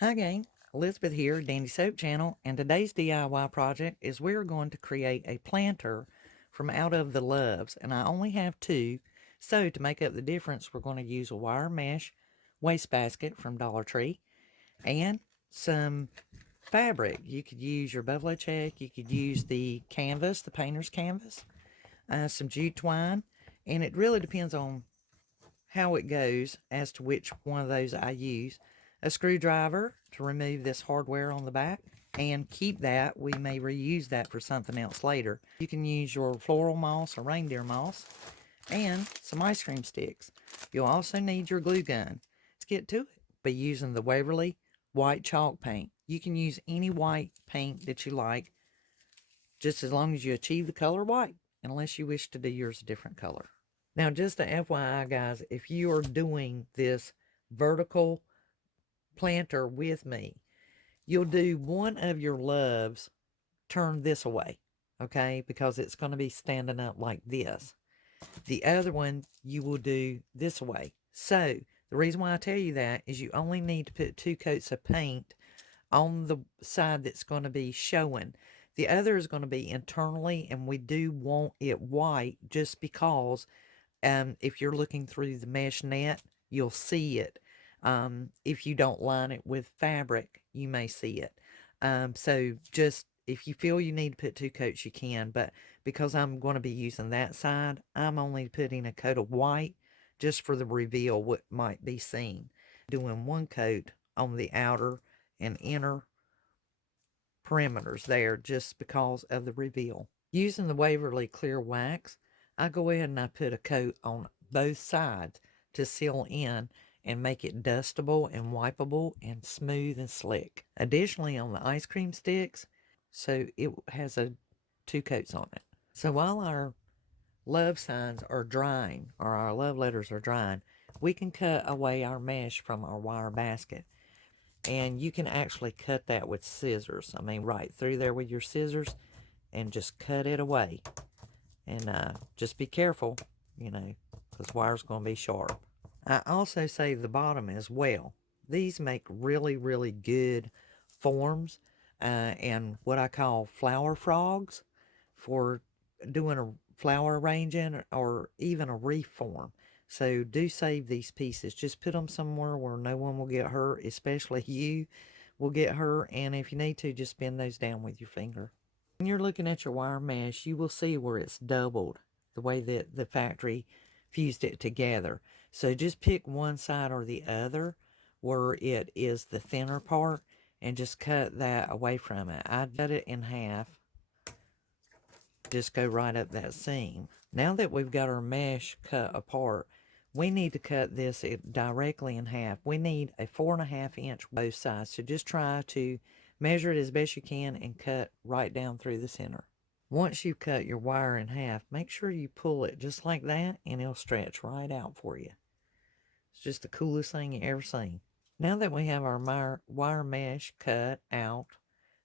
Hi gang, Elizabeth here, Dandysoap Channel, and today's DIY project is we're going to create a planter from out of the loves, and I only have two, so to make up the difference we're going to use a wire mesh wastebasket from Dollar Tree and some fabric. You could use your buffalo check, you could use the canvas, the painter's canvas, some jute twine, and it really depends on how it goes as to which one of those I use. A screwdriver to remove this hardware on the back and keep that. We may reuse that for something else later. You can use your floral moss or reindeer moss and some ice cream sticks. You'll also need your glue gun. Let's get to it by using the Waverly white chalk paint. You can use any white paint that you like, just as long as you achieve the color white, unless you wish to do yours a different color. Now, just a FYI, guys, if you are doing this vertical planter with me, you'll do one of your loves turn this away, okay? Because it's going to be standing up like this. The other one you will do this way. So, the reason why I tell you that is you only need to put 2 coats of paint on the side that's going to be showing. The other is going to be internally, and we do want it white just because if you're looking through the mesh net, you'll see it. If you don't line it with fabric, you may see it. So just if you feel you need to put 2 coats, you can. But because I'm going to be using that side, I'm only putting a coat of white just for the reveal what might be seen. Doing 1 coat on the outer and inner perimeters there just because of the reveal. Using the Waverly clear wax, I go ahead and I put a coat on both sides to seal in and make it dustable and wipeable and smooth and slick. Additionally, on the ice cream sticks, so it has 2 coats on it. So while our love signs are drying, or our love letters are drying, we can cut away our mesh from our wire basket. And you can actually cut that with scissors. I mean, right through there with your scissors and just cut it away. And just be careful, because wire's going to be sharp. I also save the bottom as well. These make really, really good forms and what I call flower frogs for doing a flower arranging or even a wreath form. So do save these pieces. Just put them somewhere where no one will get hurt, especially you will get hurt. And if you need to, just bend those down with your finger. When you're looking at your wire mesh, you will see where it's doubled, the way that the factory fused it together. So just pick one side or the other where it is the thinner part and just cut that away from it. I cut it in half. Just go right up that seam. Now that we've got our mesh cut apart, we need to cut this directly in half. We need a 4.5 inch both sides. So just try to measure it as best you can and cut right down through the center. Once you've cut your wire in half, make sure you pull it just like that and it'll stretch right out for you. It's just the coolest thing you ever seen. Now that we have our wire mesh cut out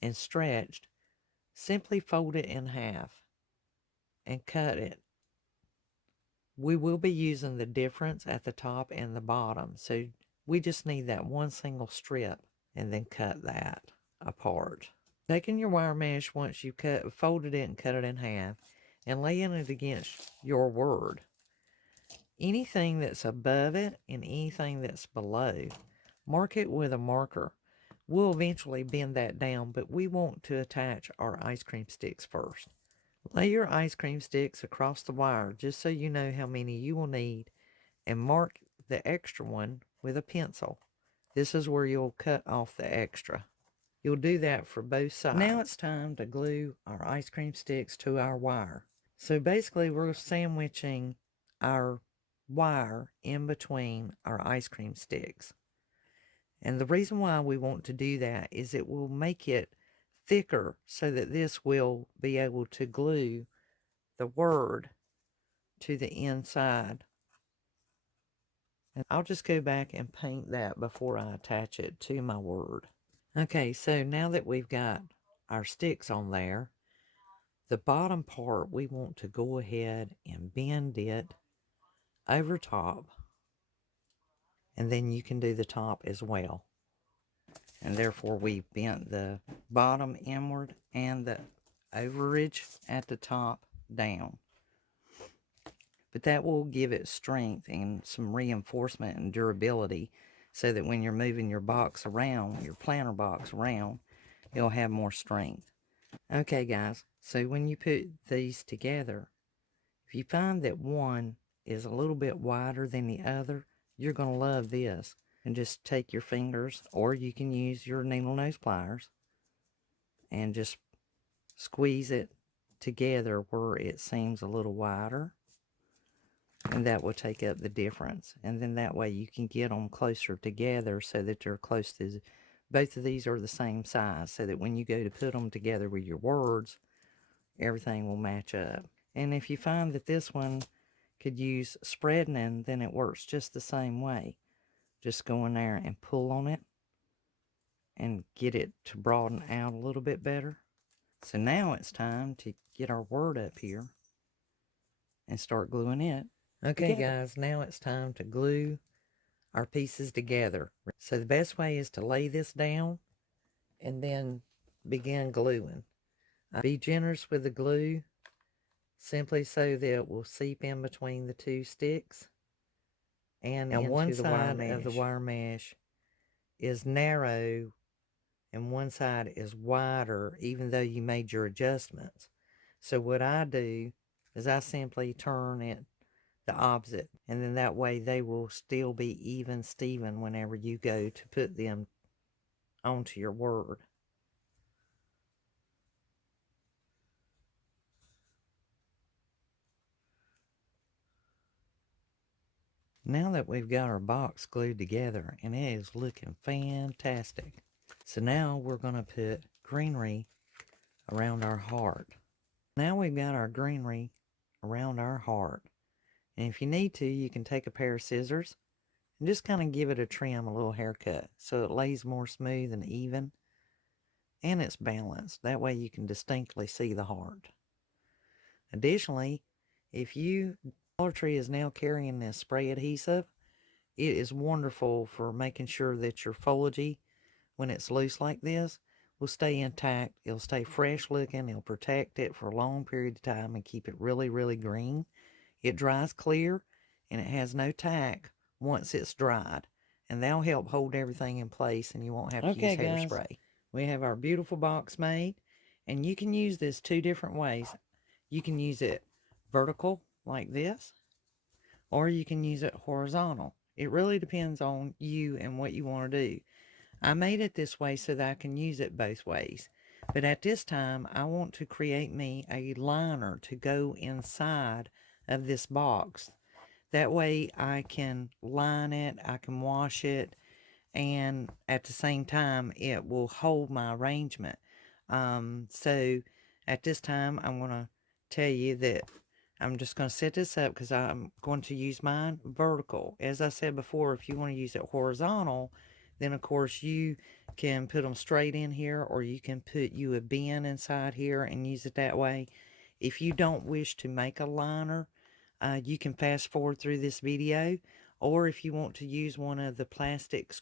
and stretched, simply fold it in half and cut it. We will be using the difference at the top and the bottom, so we just need that one single strip and then cut that apart. Taking your wire mesh once you've folded it and cut it in half and laying it against your word. Anything that's above it and anything that's below, mark it with a marker. We'll eventually bend that down, but we want to attach our ice cream sticks first. Lay your ice cream sticks across the wire just so you know how many you will need and mark the extra one with a pencil. This is where you'll cut off the extra. You'll do that for both sides. Now it's time to glue our ice cream sticks to our wire. So basically we're sandwiching our wire in between our ice cream sticks. And the reason why we want to do that is it will make it thicker so that this will be able to glue the word to the inside. And I'll just go back and paint that before I attach it to my word. Okay, so now that we've got our sticks on there, the bottom part we want to go ahead and bend it over top, and then you can do the top as well. and therefore we bent the bottom inward and the overage at the top down. But that will give it strength and some reinforcement and durability, so that when you're moving your box around, your planter box around, it'll have more strength. Okay guys, so when you put these together, if you find that one is a little bit wider than the other, you're going to love this. And just take your fingers, or you can use your needle nose pliers, and just squeeze it together where it seems a little wider. And that will take up the difference. And then that way you can get them closer together so that they're close to, both of these are the same size, so that when you go to put them together with your words, everything will match up. And if you find that this one could use spreading, then it works just the same way. Just go in there and pull on it and get it to broaden out a little bit better. So now it's time to get our word up here and start gluing it. Okay guys, now it's time to glue our pieces together. So the best way is to lay this down and then begin gluing. Be generous with the glue, simply so that it will seep in between the two sticks. And one side of the wire mesh is narrow and one side is wider, even though you made your adjustments. So what I do is I simply turn it the opposite, and then that way they will still be even Steven whenever you go to put them onto your word. Now that we've got our box glued together, and it is looking fantastic, so now we're going to put greenery around our heart. Now we've got our greenery around our heart, and if you need to, you can take a pair of scissors and just kind of give it a trim, a little haircut, so it lays more smooth and even, and it's balanced. That way you can distinctly see the heart. Additionally, if Dollar Tree is now carrying this spray adhesive, it is wonderful for making sure that your foliage, when it's loose like this, will stay intact. It'll stay fresh looking. It'll protect it for a long period of time and keep it really, really green. It dries clear, and it has no tack once it's dried. And that'll help hold everything in place, and you won't have to use hairspray. We have our beautiful box made, and you can use this two different ways. You can use it vertical like this, or you can use it horizontal. It really depends on you and what you want to do. I made it this way so that I can use it both ways. But at this time, I want to create me a liner to go inside of this box. That way I can line it, I can wash it, and at the same time, it will hold my arrangement. So at this time, I'm going to tell you that I'm just going to set this up because I'm going to use mine vertical. As I said before, if you want to use it horizontal, then of course you can put them straight in here, or you can put you a bin inside here and use it that way. If you don't wish to make a liner, you can fast forward through this video, or if you want to use one of the plastic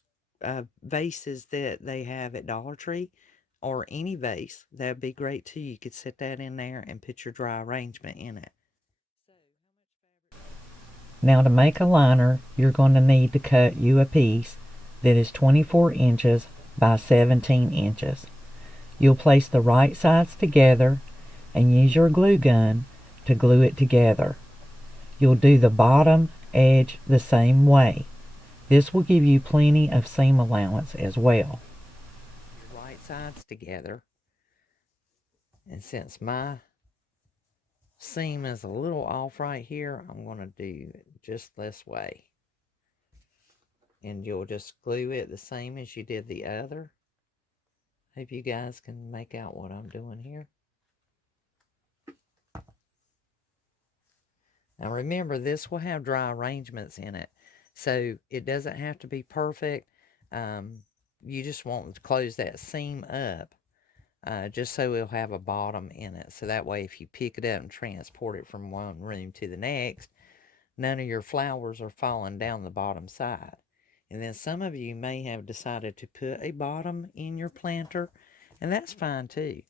vases that they have at Dollar Tree, or any vase, that'd be great too. You could set that in there and put your dry arrangement in it. Now to make a liner, you're going to need to cut you a piece that is 24 inches by 17 inches. You'll place the right sides together and use your glue gun to glue it together. You'll do the bottom edge the same way. This will give you plenty of seam allowance as well. Your right sides together, and since my seam is a little off right here, I'm going to do it just this way. And you'll just glue it the same as you did the other. Hope you guys can make out what I'm doing here. Now remember, this will have dry arrangements in it, so it doesn't have to be perfect. You just want to close that seam up, just so it'll have a bottom in it. So that way if you pick it up and transport it from one room to the next, none of your flowers are falling down the bottom side. And then some of you may have decided to put a bottom in your planter, and that's fine too.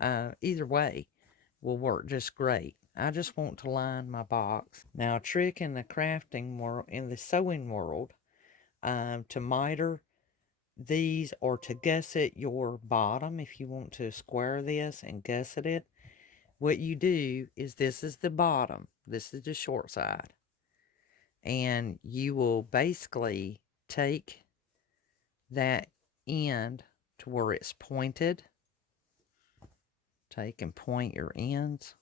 Either way will work just great. I just want to line my box. Now, a trick in the crafting world, in the sewing world, to miter these or to gusset your bottom, if you want to square this and gusset it, what you do is this is the bottom, this is the short side, and you will basically take that end to where it's pointed. Take and point your ends.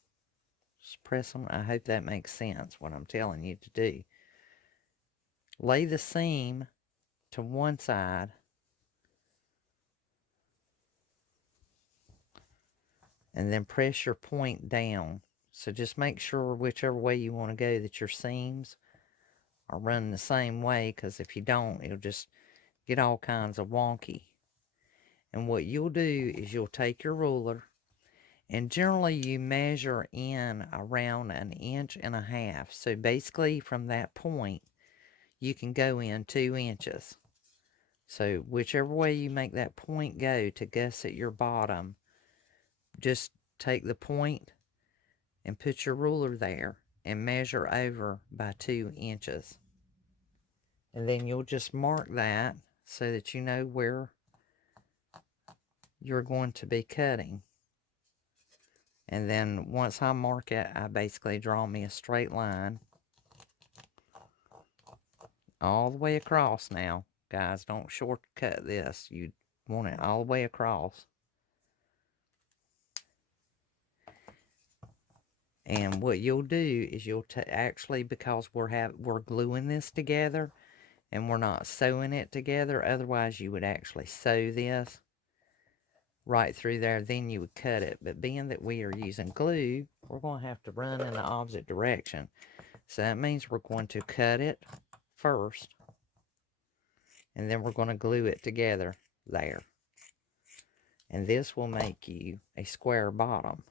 Just press them. I hope that makes sense what I'm telling you to do. Lay the seam to one side and then press your point down. So just make sure whichever way you want to go that your seams are running the same way, because if you don't, it'll just get all kinds of wonky. And what you'll do is you'll take your ruler, and generally you measure in around 1.5 inches. So basically from that point, you can go in 2 inches. So whichever way you make that point go to gusset your bottom, just take the point and put your ruler there and measure over by 2 inches. And then you'll just mark that so that you know where you're going to be cutting. And then once I mark it, I basically draw me a straight line all the way across now. Guys, don't shortcut this. You want it all the way across. And what you'll do is you'll actually, because we're gluing this together and we're not sewing it together, otherwise you would actually sew this right through there, then you would cut it. But being that we are using glue, we're going to have to run in the opposite direction. So that means we're going to cut it first, and then we're going to glue it together there. And this will make you a square bottom.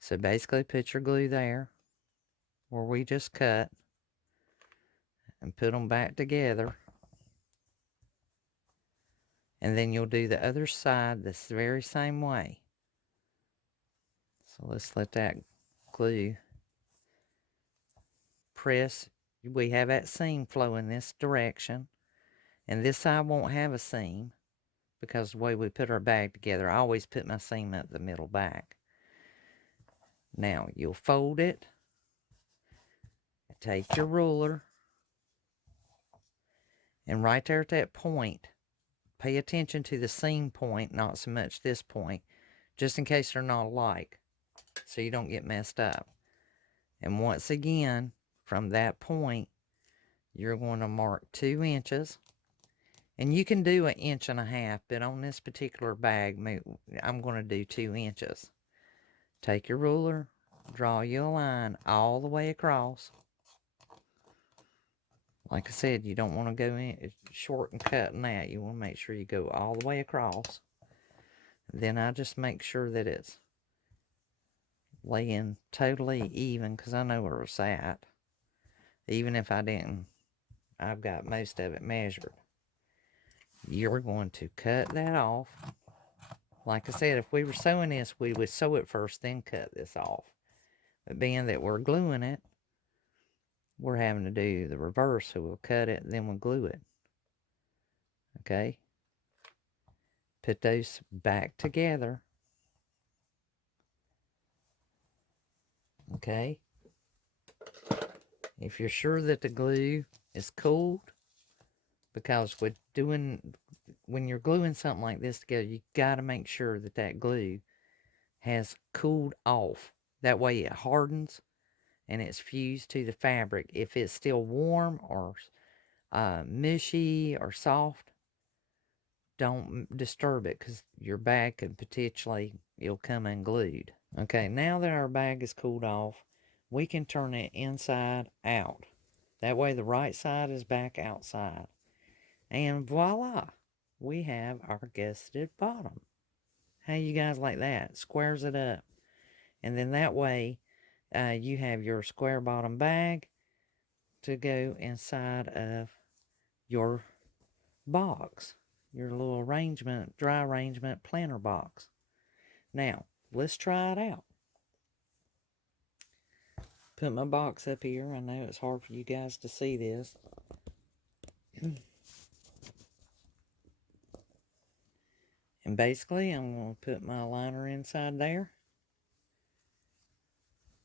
So basically put your glue there where we just cut and put them back together. And then you'll do the other side this very same way. So let's let that glue press. We have that seam flow in this direction. And this side won't have a seam because the way we put our bag together, I always put my seam up the middle back. Now you'll fold it. Take your ruler. And right there at that point, pay attention to the seam point, not so much this point, just in case they're not alike, so you don't get messed up. And once again, from that point, you're going to mark 2 inches. And you can do 1.5 inches, but on this particular bag, I'm going to do 2 inches. Take your ruler, draw you a line all the way across. Like I said, you don't want to go in short and cutting that. You want to make sure you go all the way across. Then I just make sure that it's laying totally even, because I know where it's at. Even if I didn't, I've got most of it measured. You're going to cut that off. Like I said, if we were sewing this, we would sew it first, then cut this off. But being that we're gluing it, we're having to do the reverse. So we'll cut it, then we'll glue it. Okay? Put those back together. Okay? If you're sure that the glue is cooled, because when you're gluing something like this together, you got to make sure that that glue has cooled off. That way it hardens and it's fused to the fabric. If it's still warm or mushy or soft, don't disturb it, because your bag could potentially, it'll come unglued. Okay, now that our bag is cooled off, we can turn it inside out. That way the right side is back outside. And voila, we have our gusseted bottom. How you guys like that? Squares it up. And then that way, you have your square bottom bag to go inside of your box, your little arrangement, dry arrangement planter box. Now, let's try it out. Put my box up here. I know it's hard for you guys to see this. And basically, I'm going to put my liner inside there.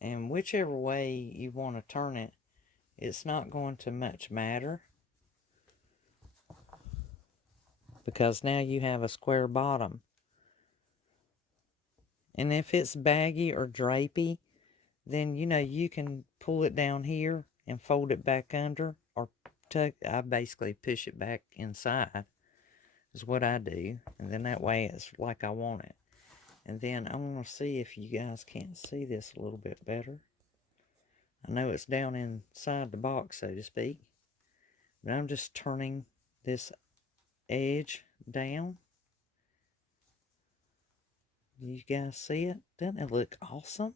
And whichever way you want to turn it, it's not going to much matter. Because now you have a square bottom. And if it's baggy or drapey, then, you know, you can pull it down here and fold it back under, or tuck. I basically push it back inside is what I do. And then that way it's like I want it. And then I'm going to see if you guys can't see this a little bit better. I know it's down inside the box, so to speak. But I'm just turning this edge down. You guys see it? Doesn't it look awesome?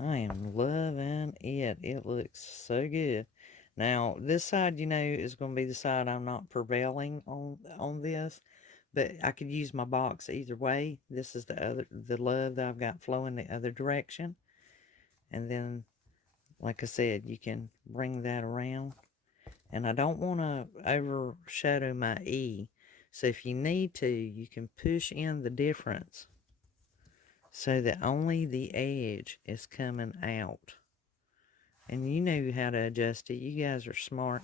I am loving it. It looks so good. Now, this side, you know, is going to be the side I'm not prevailing on this. But I could use my box either way. This is the love that I've got flowing the other direction. And then, like I said, you can bring that around. And I don't want to overshadow my E. So if you need to, you can push in the difference so that only the edge is coming out. And you know how to adjust it. You guys are smart.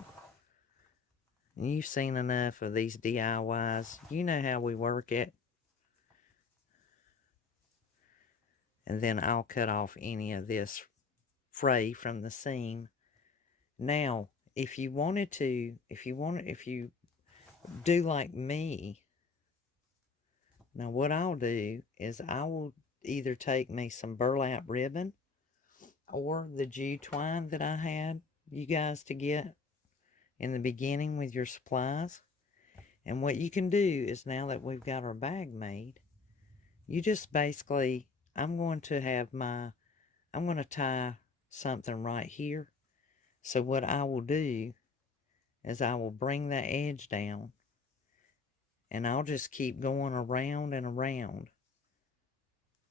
And you've seen enough of these DIYs. You know how we work it. And then I'll cut off any of this fray from the seam. Now, if you do like me, now what I'll do is I will either take me some burlap ribbon or the jute twine that I had you guys to get in the beginning with your supplies. And what you can do is, now that we've got our bag made, you just basically, I'm going to tie something right here. So what I will do is I will bring that edge down, and I'll just keep going around and around.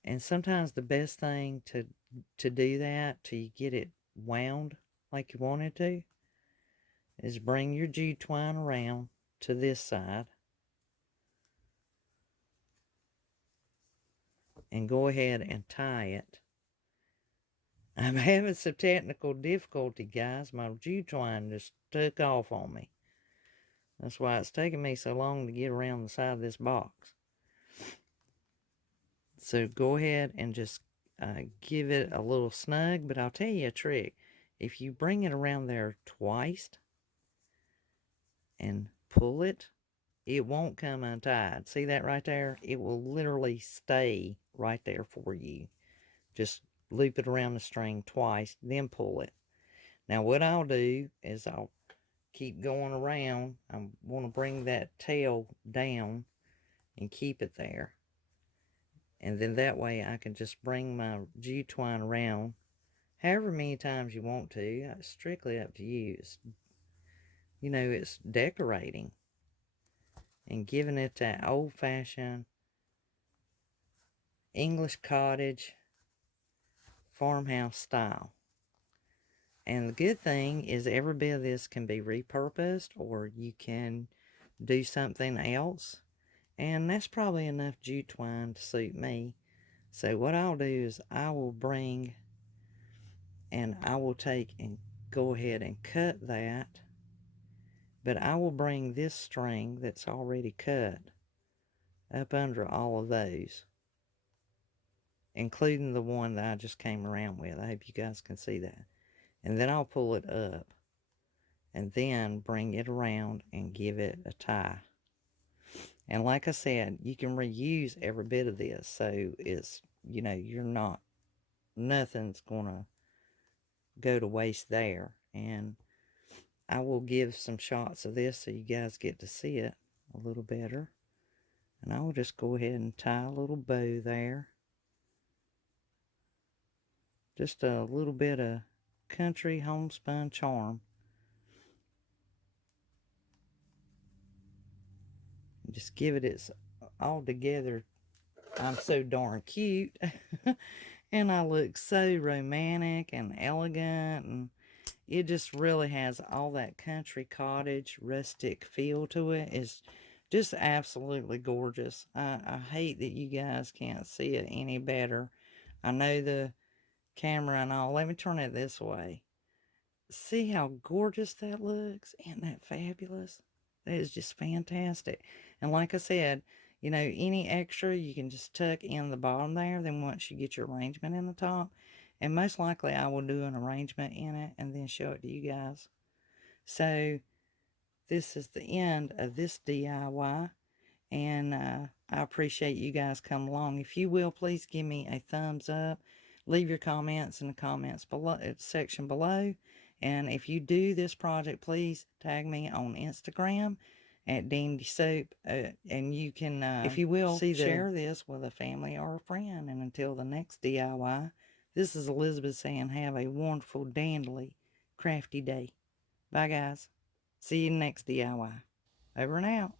And sometimes the best thing to do that till you get it wound like you want it to is bring your jute twine around to this side and go ahead and tie it. I'm having some technical difficulty, guys. My jute twine just took off on me. That's why it's taking me so long to get around the side of this box. So go ahead and just give it a little snug. But I'll tell you a trick. If you bring it around there twice and pull it, it won't come untied. See that right there? It will literally stay right there for you. Just loop it around the string twice, then pull it. Now what I'll do is I'll keep going around. I want to bring that tail down and keep it there. And then that way I can just bring my jute twine around however many times you want to. It's strictly up to you. It's decorating and giving it that old-fashioned English cottage farmhouse style. And the good thing is every bit of this can be repurposed, or you can do something else. And that's probably enough jute twine to suit me. So what I'll do is I will bring and I will take and go ahead and cut that. But I will bring this string that's already cut up under all of those, including the one that I just came around with. I hope you guys can see that. And then I'll pull it up and then bring it around and give it a tie. And like I said, you can reuse every bit of this. So it's, nothing's going to go to waste there. And I will give some shots of this so you guys get to see it a little better. And I will just go ahead and tie a little bow there. Just a little bit of country homespun charm. Just give it its all together. I'm so darn cute. And I look so romantic and elegant, and it just really has all that country cottage rustic feel to it. It's just absolutely gorgeous. I hate that you guys can't see it any better. I know the camera and all. Let me turn it this way. See how gorgeous that looks? Isn't that fabulous? That is just fantastic. And like I said, you know, any extra you can just tuck in the bottom there. Then once you get your arrangement in the top, and most likely I will do an arrangement in it and then show it to you guys. So this is the end of this DIY, and I appreciate you guys coming along. If you will, please give me a thumbs up. Leave your comments in the comments below section below. And if you do this project, please tag me on Instagram at Dandysoap. And you can, if you will, share this with a family or a friend. And until the next DIY, this is Elizabeth saying have a wonderful, dandly, crafty day. Bye, guys. See you next DIY. Over and out.